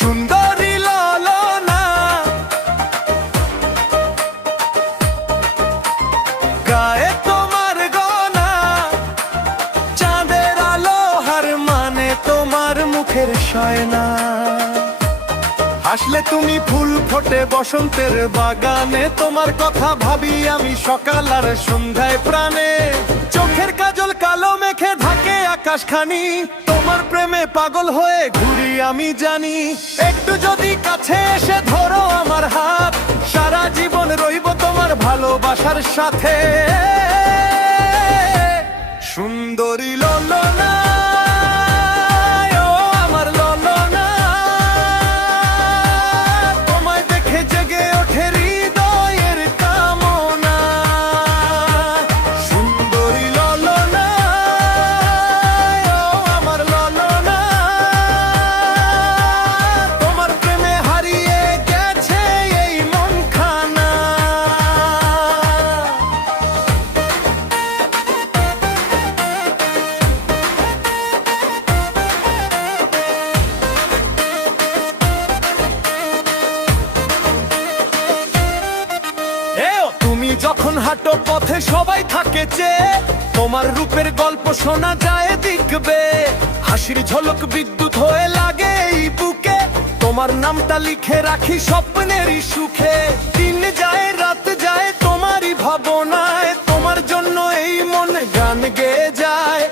সুন্দরী ললনা, গায়ে তোমার গয়না, চাঁদের আলো হার মানে তোমার মুখের সয়না। আসলে তুমি ফুল ফোটে বসন্তের বাগানে, তোমার কথা ভাবি আমি সকাল আর সন্ধ্যায় প্রাণে। চোখের কাজল কালো মেঘে ঢাকে আকাশখানি, তোমার প্রেমে পাগল হয়ে ঘুরি আমি জানি। একটু যদি কাছে এসে ধরো আমার হাত, সারা জীবন রইব তোমার ভালোবাসার সাথে। সুন্দরী ললনা, যখন হাঁটো পথে সবাই থাকে চেয়ে, তোমার রূপের গল্প শোনা যায় দেখবে। হাসির ঝলক বিদ্যুৎ হয়ে লাগে এই বুকে, তোমার নামটা লিখে রাখি স্বপ্নেরই সুখে। দিন যায় রাত যায় তোমারই ভাবনায়, তোমার জন্য এই মন গান গেয়ে যায়।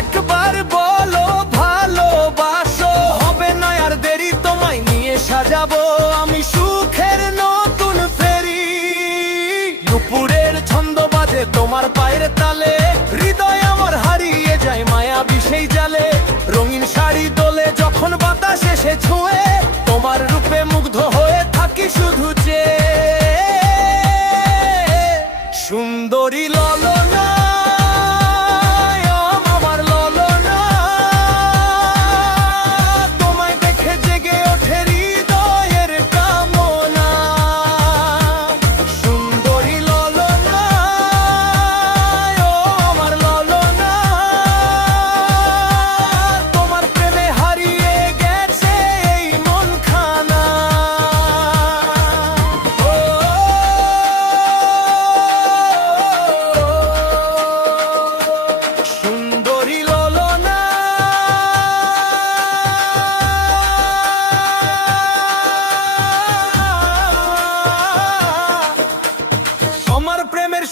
একবার বলো ভালোবাসো, হবে না আর দেরি, তোমায় নিয়ে সাজাবো আমি সুখের নতুন ফেরি। দুপুরের ছন্দ বাজে তোমার পায়ের তালে, হৃদয় আমার হারিয়ে যায় মায়াবী সেই জালে। রঙিন শাড়ি দোলে যখন বাতাস এসে ছুঁয়ে, তোমার রূপে মুগ্ধ হয়ে থাকি শুধু চেয়ে। সুন্দরী ললনা,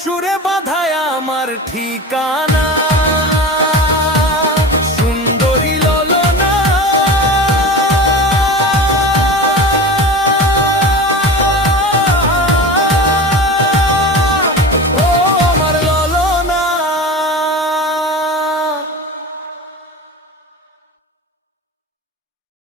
সুরে বাঁধায় আমার ঠিকানা।